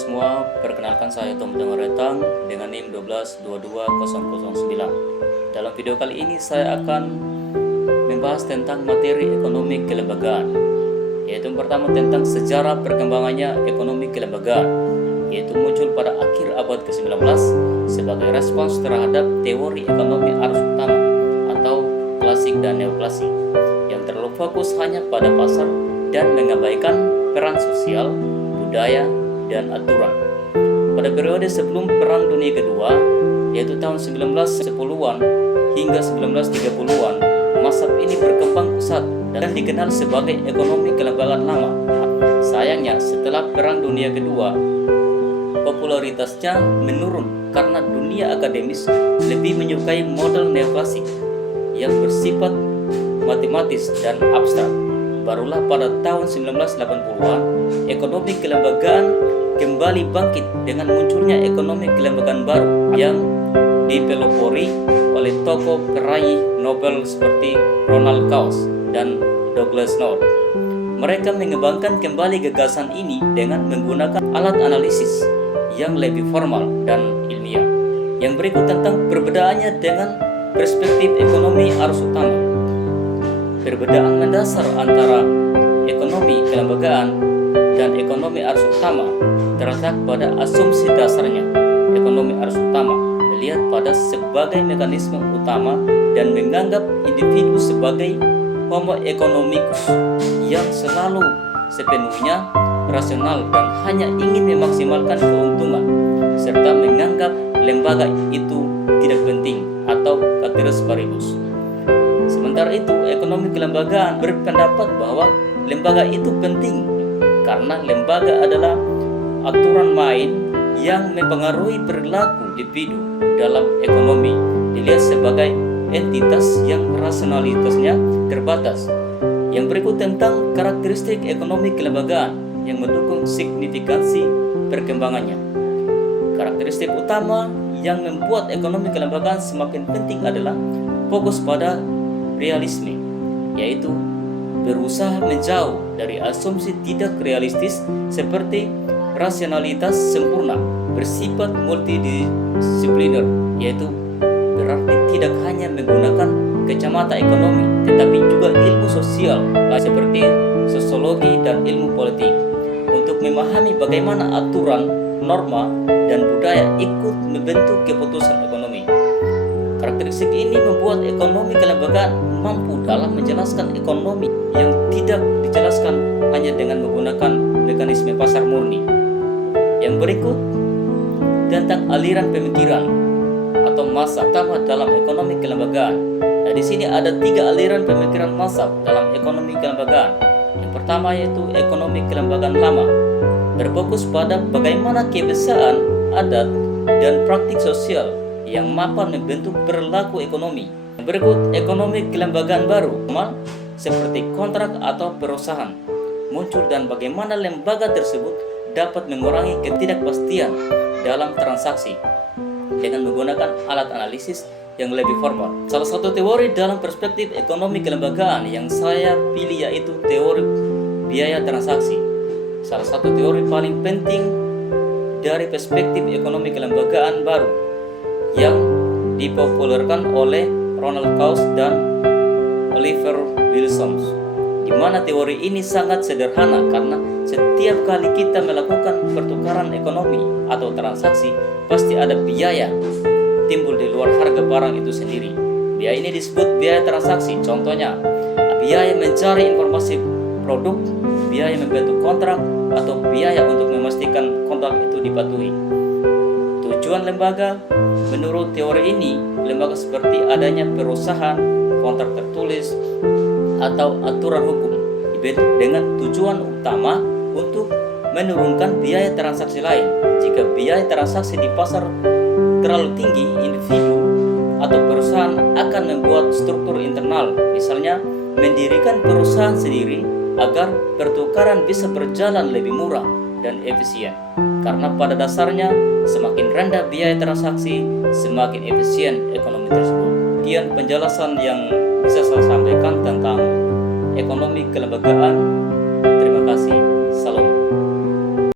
semua, perkenalkan saya Tom Dengaretang dengan NIM 1222009. Dalam video kali ini saya akan membahas tentang materi ekonomi kelembagaan, yaitu yang pertama tentang sejarah perkembangannya ekonomi kelembagaan, yaitu muncul pada akhir abad ke-19 sebagai respons terhadap teori ekonomi arus utama atau klasik dan neoklasik yang terlalu fokus hanya pada pasar dan mengabaikan peran sosial, budaya, dan aturan. Pada periode sebelum Perang Dunia Kedua, yaitu tahun 1910-an hingga 1930-an, mazhab ini berkembang pesat dan dikenal sebagai ekonomi kelembagaan lama. Sayangnya, setelah Perang Dunia Kedua, popularitasnya menurun karena dunia akademis lebih menyukai model neoklasik yang bersifat matematis dan abstrak. Barulah pada tahun 1980-an, ekonomi kelembagaan kembali bangkit dengan munculnya ekonomi kelembagaan baru yang dipelopori oleh tokoh peraih Nobel seperti Ronald Coase dan Douglas North. Mereka mengembangkan kembali gagasan ini dengan menggunakan alat analisis yang lebih formal dan ilmiah. Yang berikut tentang perbedaannya dengan perspektif ekonomi arus utama. Perbedaan mendasar antara ekonomi kelembagaan dan ekonomi arus utama terletak pada asumsi dasarnya. Ekonomi arus utama melihat pada sebagai mekanisme utama dan menganggap individu sebagai homo economicus yang selalu sepenuhnya rasional dan hanya ingin memaksimalkan keuntungan, serta menganggap lembaga itu tidak penting atau ceteris paribus. Sementara itu, ekonomi kelembagaan berpendapat bahwa lembaga itu penting karena lembaga adalah aturan main yang mempengaruhi perilaku individu dalam ekonomi, dilihat sebagai entitas yang rasionalitasnya terbatas. Yang berikut tentang karakteristik ekonomi kelembagaan yang mendukung signifikansi perkembangannya. Karakteristik utama yang membuat ekonomi kelembagaan semakin penting adalah fokus pada realisme, yaitu berusaha menjauh dari asumsi tidak realistis seperti rasionalitas sempurna, bersifat multidisipliner, yaitu berarti tidak hanya menggunakan kacamata ekonomi tetapi juga ilmu sosial seperti sosiologi dan ilmu politik untuk memahami bagaimana aturan, norma, dan budaya ikut membentuk keputusan ekonomi. Karakteristik ini membuat ekonomi kelembagaan mampu dalam menjelaskan ekonomi yang tidak dijelaskan hanya dengan menggunakan mekanisme pasar murni. Yang berikut tentang aliran pemikiran atau mazhab utama dalam ekonomi kelembagaan. Nah, di sini ada 3 aliran pemikiran mazhab dalam ekonomi kelembagaan. Yang pertama yaitu ekonomi kelembagaan lama, berfokus pada bagaimana kebiasaan, adat, dan praktik sosial yang mapan membentuk perilaku ekonomi. Berikut ekonomi kelembagaan baru, seperti kontrak atau perusahaan, muncul dan bagaimana lembaga tersebut dapat mengurangi ketidakpastian dalam transaksi dengan menggunakan alat analisis yang lebih formal. Salah satu teori dalam perspektif ekonomi kelembagaan yang saya pilih yaitu teori biaya transaksi. Salah satu teori paling penting dari perspektif ekonomi kelembagaan baru yang dipopulerkan oleh Ronald Coase dan Oliver Wilson, di mana teori ini sangat sederhana karena setiap kali kita melakukan pertukaran ekonomi atau transaksi pasti ada biaya timbul di luar harga barang itu sendiri. Biaya ini disebut biaya transaksi. Contohnya, biaya mencari informasi produk, biaya membentuk kontrak, atau biaya untuk memastikan kontrak itu dipatuhi. Tujuan lembaga, menurut teori ini, lembaga seperti adanya perusahaan, kontrak tertulis, atau aturan hukum dibentuk dengan tujuan utama untuk menurunkan biaya transaksi lain. Jika biaya transaksi di pasar terlalu tinggi, individu atau perusahaan akan membuat struktur internal, misalnya mendirikan perusahaan sendiri agar pertukaran bisa berjalan lebih murah dan efisien. Karena pada dasarnya semakin rendah biaya transaksi, semakin efisien ekonomi tersebut. Sekian penjelasan yang bisa saya sampaikan tentang ekonomi kelembagaan